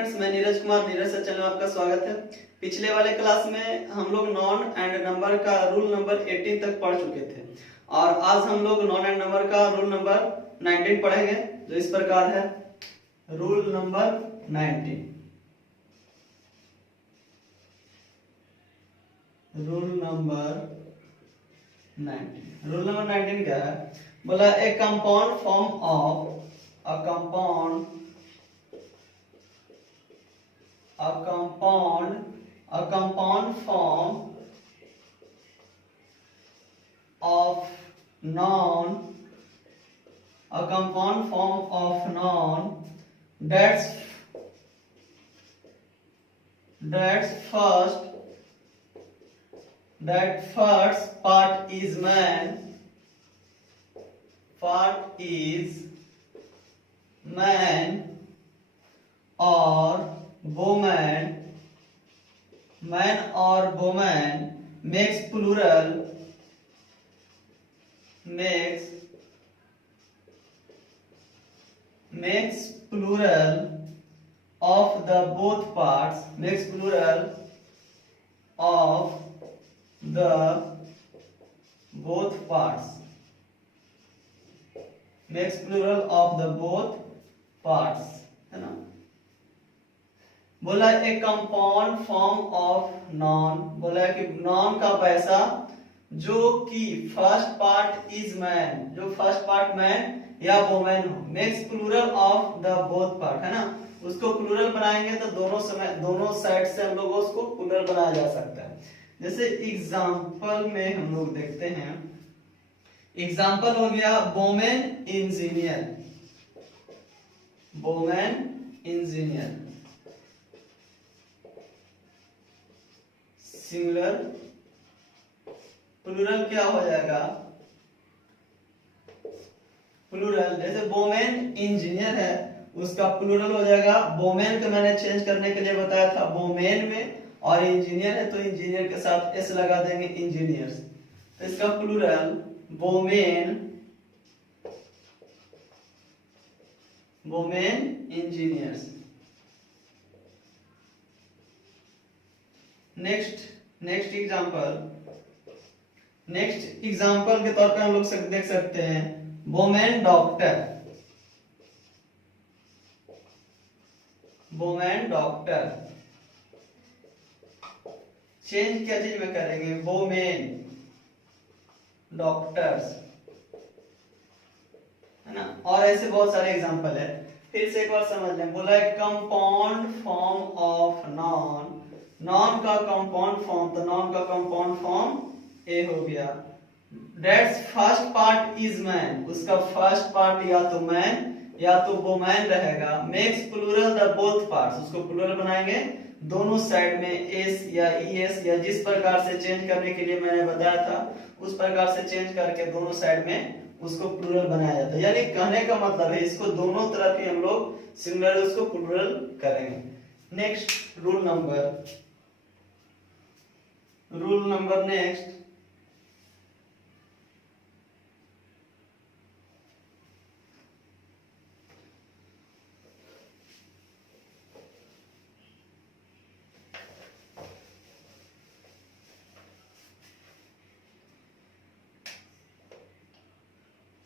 Friends, मैं Neeraj Kumar, Neeraj sir channel में आपका स्वागत है। पिछले वाले क्लास में हम लोग नॉन एंड नंबर का रूल नंबर 18 तक पढ़ चुके थे और आज हम लोग नॉन एंड नंबर का रूल नंबर 19 पढ़ेंगे, जो इस प्रकार है। Rule number 19। रूल नंबर 19 क्या है? बोला a compound form of a compound form of noun that's first part is man or woman makes plural of the both parts है ना। बोला a compound form of noun, बोला कि noun का पैसा जो कि फर्स्ट पार्ट इज मैन, जो फर्स्ट पार्ट मैन या वोमेन हो, makes plural of the both part, है ना। उसको प्लूरल बनाएंगे तो दोनों साइड से हम लोग उसको प्लूरल बनाया जा सकता है। जैसे एग्जांपल में हम लोग देखते हैं, एग्जांपल हो गया वोमेन इंजीनियर, सिंगुलर, प्लूरल क्या हो जाएगा? प्लूरल जैसे वोमेन इंजीनियर है, उसका प्लूरल हो जाएगा वोमेन, को मैंने चेंज करने के लिए बताया था वोमेन में, और इंजीनियर है तो इंजीनियर के साथ एस लगा देंगे, इंजीनियर्स। तो इसका plural women engineers. Next example के तौर पे हम लोग देख सकते हैं वोमेन डॉक्टर, चेंज क्या चीज में करेंगे? वोमेन डॉक्टर्स, है ना। और ऐसे बहुत सारे एग्जांपल है। फिर से एक बार समझ लें, बोला है कंपाउंड फॉर्म ऑफ नॉन का कंपाउंड फॉर्म, तो नॉन का कंपाउंड फॉर्म ए हो गया। That's first part is man, उसका फर्स्ट पार्ट या तो मैन या तो वोमैन रहेगा। Makes plural the both parts, उसको प्लूरल बनाएंगे दोनों साइड में एस या ईएस या जिस प्रकार से चेंज करने के लिए मैंने बताया था उस प्रकार से चेंज करके दोनों साइड में उसको प्लूरल बनाया जाता है। यानी कहने का मतलब है इसको दोनों तरफ ही हम लोग सिंगुलर उसको प्लूरल करेंगे। Next rule number next,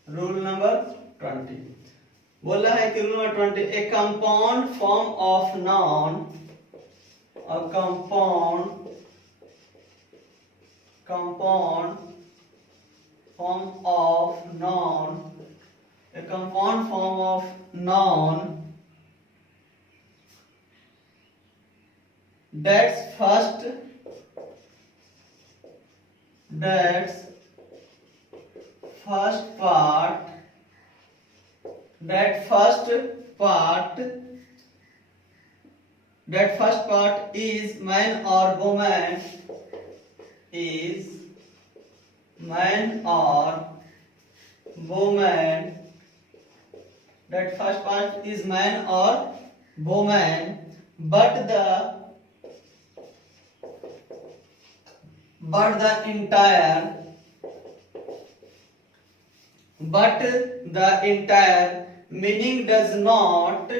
rule number 20 बोला है कि rule number 20 A compound form of non, a compound form of noun that's first part is man or woman, that first part is man or woman, but the but the entire meaning does not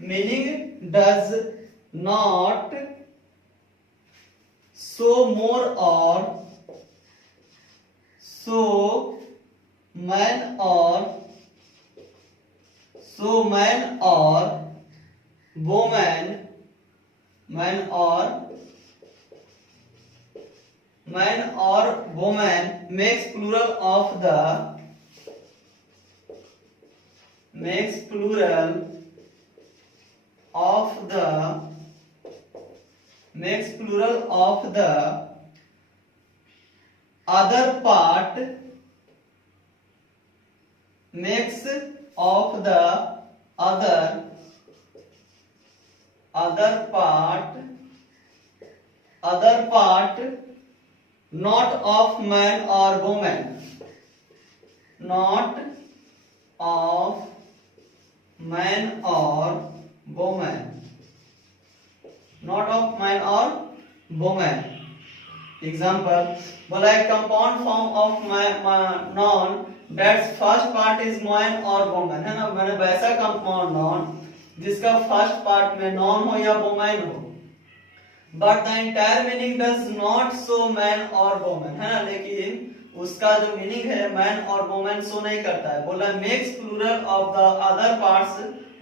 meaning does not show more or so man or woman, man or woman makes plural of the other part makes of the other part not of man or woman, not of man or woman, not of man or woman. Example, बोला है compound form of noun that's first part is man or woman, है ना. मैंने वैसा compound noun जिसका first part में noun हो या woman हो, but the entire meaning does not show man or woman, है ना. लेकिन उसका जो मीनिंग है मैन और वुमेन शो नहीं करता है. बोला makes plural of the other parts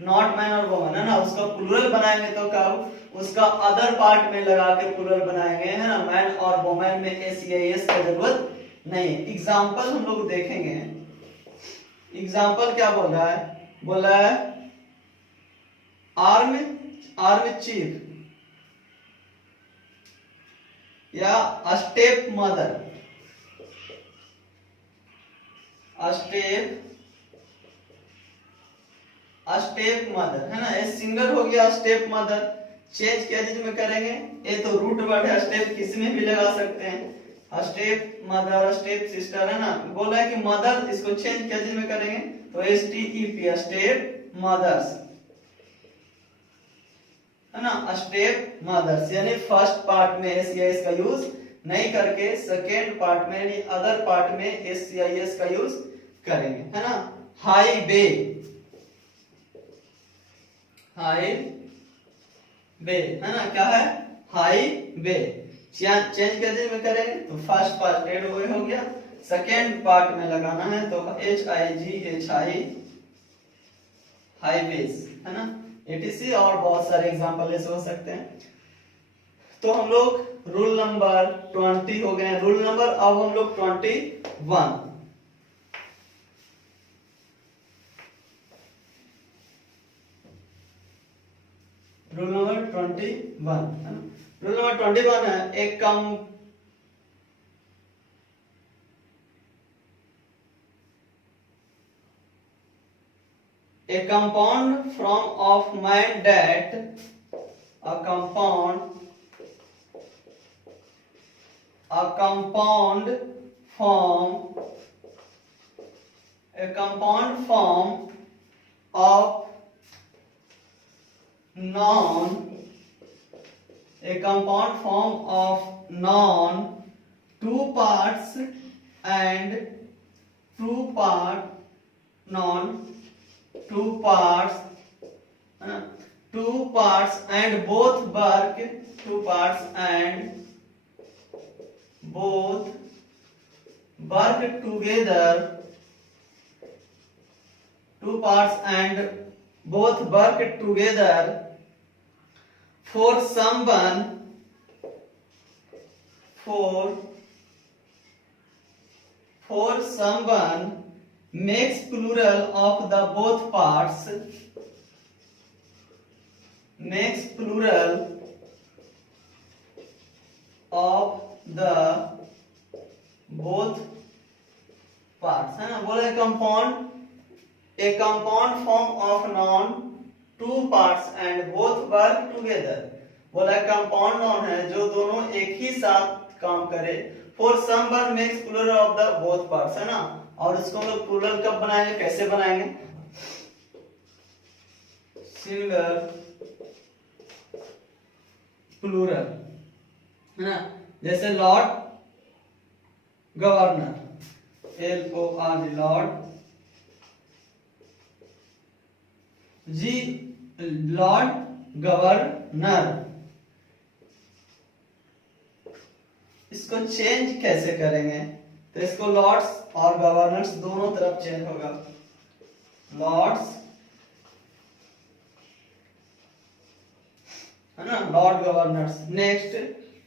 not man और वुमेन, है ना. उसका प्लूरल बनाएंगे तो कब उसका अदर पार्ट में लगा के प्लूरल बनाएंगे, है ना. मैन और वुमेन में एस या एस की जरूरत नहीं है. एग्जांपल हम लोग देखेंगे. एग्जांपल क्या बोल रहा है, बोला है आर्म चीफ या स्टेप मदर, स्टेप मदर, है ना. ये सिंगल हो गया स्टेप मदर. चेंज क्या चीज में करेंगे, ये तो रूट वर्ड है, स्टेप किसी में भी लगा सकते हैं. स्टेप मदर, स्टेप सिस्टर, है ना. बोला है कि मदर, इसको चेंज क्या चीज में करेंगे तो STEP स्टेप मदर्स, है ना. स्टेप मदर्स यानी फर्स्ट पार्ट में एस या एस का यूज नहीं करके सेकेंड पार्ट में यानी अदर पार्ट में एस या एस का यूज करेंगे, है ना. हाईवे, है ना. क्या है हाईवे. चेंज कैसे में करेंगे तो फर्स्ट पार्ट रेड हो गया, सेकेंड पार्ट में लगाना है तो HIGHI हाईवेज, है ना. etc और बहुत सारे एग्जांपल ऐसे हो सकते हैं. तो हम लोग रूल नंबर 20 हो गए. रूल नंबर अब हम लोग 21. रूल नंबर 21, है ना. रूल नंबर 21 है a compound form of man that a compound form of noun two parts and both work together, for someone makes plural of the both parts, है ना. बोला a compound form of noun two parts and both work together. बोला compound noun है जो दोनों एक ही साथ काम करे. For someone makes plural of the both parts, है ना. और इसको हम लोग प्लूरल कब बनाएंगे, कैसे बनाएंगे, सिंगल प्लूरल, है ना. जैसे लॉर्ड गवर्नर, LORD, लॉर्ड जी लॉर्ड गवर्नर। इसको चेंज कैसे करेंगे? तो इसको लॉर्ड्स और गवर्नर्स दोनों तरफ चेंज होगा। लॉर्ड्स है ना, Lord governors. Next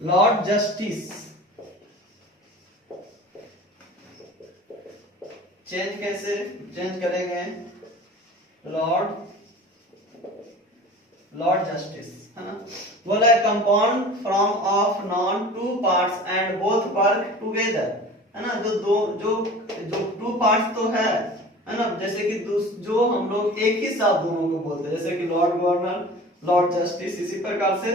Lord justice. Change कैसे चेंज करेंगे? लॉर्ड जस्टिस है ना। बोला है compound from of known two parts and both work together, है ना। जो टू पार्ट्स तो है ना, जैसे कि जो हम लोग एक ही साथ दोनों को बोलते हैं, जैसे कि लॉर्ड गवर्नर, लॉर्ड जस्टिस। इसी प्रकार से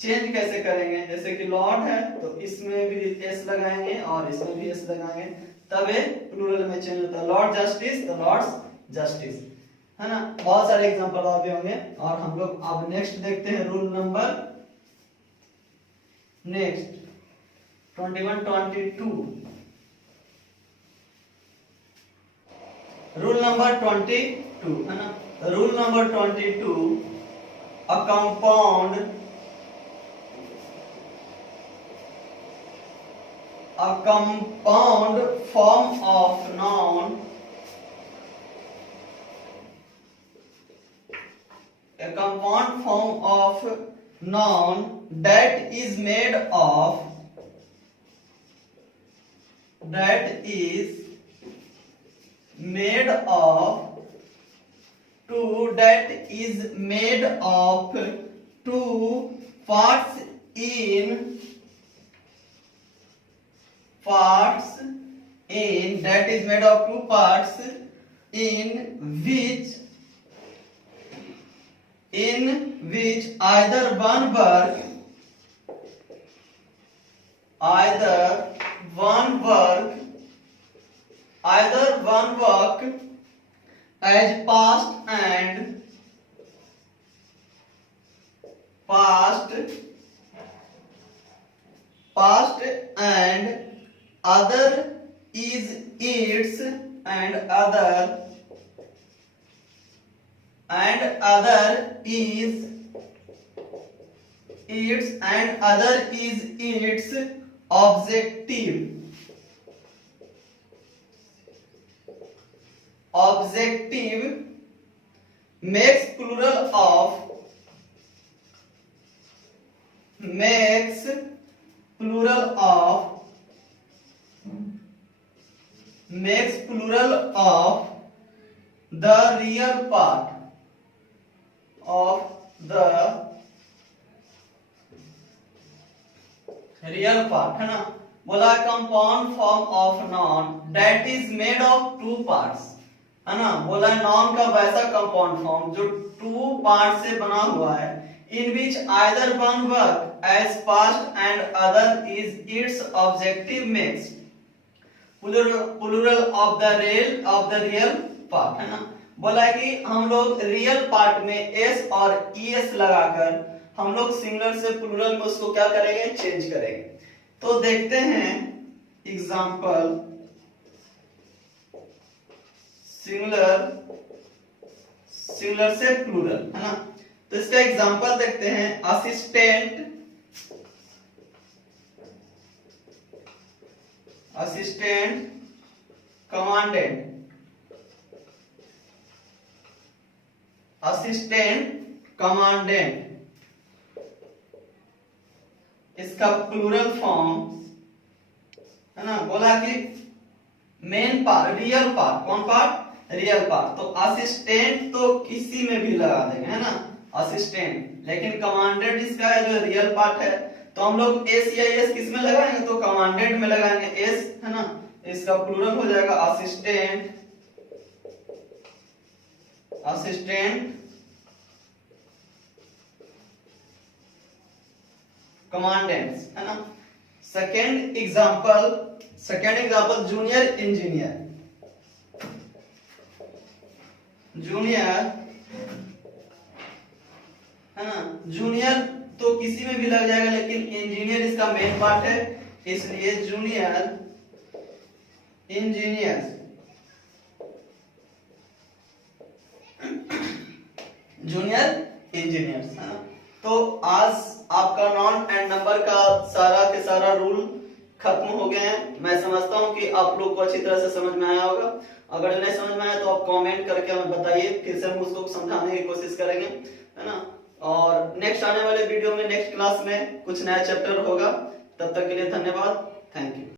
चेंज कैसे करेंगे? जैसे कि लॉर्ड है तो इसमें भी एस लगाएंगे और इसमें भी एस लगाएंगे, तब ये प्लूरल में चेंज होता है। लॉर्ड जस्टिस तो लॉर्ड्स जस्टिस, है ना। बहुत सारे एग्जांपल और भी होंगे। और हम लोग अब नेक्स्ट देखते हैं rule number next 22। Rule number 22 है ना। Rule number 22, a compound form of noun, a compound form of noun that is made of two parts in which either one work as past and other is its objective makes plural of the real part है ना। बोला compound form of noun that is made of two parts, है ना। बोला noun का वैसा compound form जो two part से बना हुआ है, in which either one work as past and other is its objective makes plural of the real part, है ना। बोला कि हम लोग रियल पार्ट में एस और ईएस लगाकर हम लोग सिंगुलर से प्लूरल में उसको क्या करेंगे? चेंज करेंगे। तो देखते हैं एग्जांपल, सिंगुलर से प्लूरल, है ना। तो इसका एग्जांपल देखते हैं। असिस्टेंट कमांडेंट, इसका प्लूरल फॉर्म, है ना। बोला कि मेन पार्ट, रियल पार्ट, कौन पार्ट? Real part. तो असिस्टेंट तो किसी में भी लगा देंगे, है ना, असिस्टेंट। लेकिन कमांडेंट इसका है जो रियल पार्ट है, तो हम लोग एस या एस किस में लगाएंगे? तो कमांडेंट में लगाएंगे एस, है ना। इसका प्लूरल हो जाएगा असिस्टेंट कमांडेंट्स, है ना। Second example junior engineer. है ना। जूनियर तो किसी में भी लग जाएगा, लेकिन इंजीनियर इसका मेन पार्ट है, इसलिए जूनियर इंजीनियर। जूनियर इंजीनियर्स, है ना। तो आज आपका नॉन एंड नंबर का सारा के सारा रूल खत्म हो गए हैं। मैं समझता हूँ कि आप लोग को अच्छी तरह से समझ में आया होगा। अगर नहीं समझ में आया तो आप कमेंट करके हमें बताइए, फिर से हम उसको समझाने की कोशिश करेंगे, है ना। और नेक्स्ट आने वाले वीडियो में, नेक्स्ट क्लास में कुछ नया चैप्टर होगा। तब तक के लिए धन्यवाद, थैंक यू।